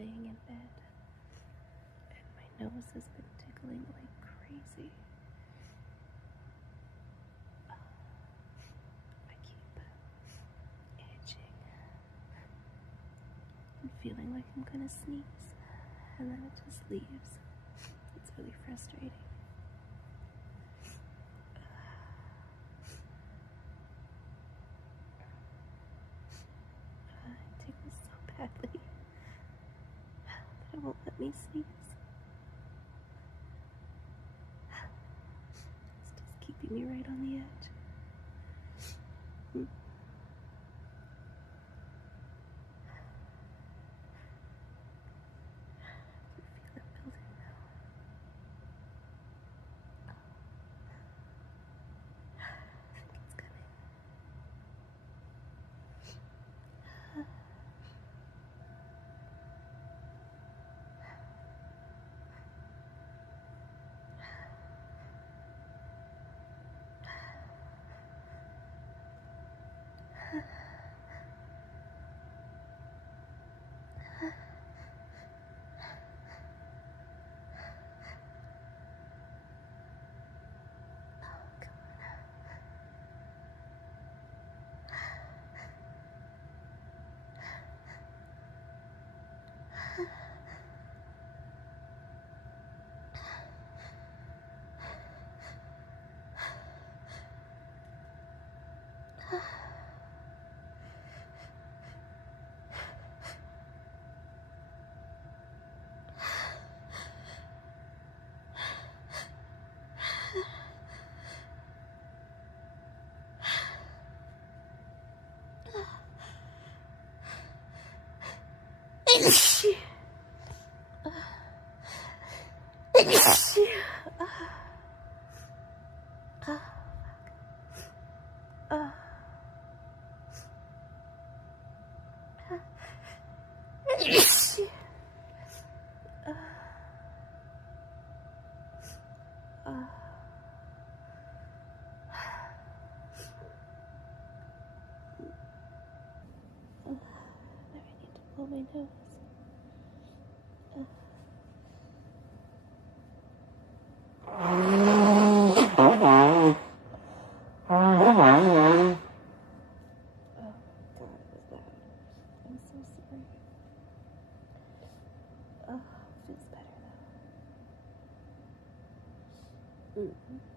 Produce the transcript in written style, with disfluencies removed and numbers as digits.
laying in bed, and my nose has been tickling like crazy. I keep itching and feeling like I'm gonna sneeze, and then it just leaves. It's really frustrating. It tickles so badly that it won't let me sneeze. It's just keeping me right on the edge. Now I need to blow my nose. Oh, God, it was loud. I'm so sorry. Oh, feels better though.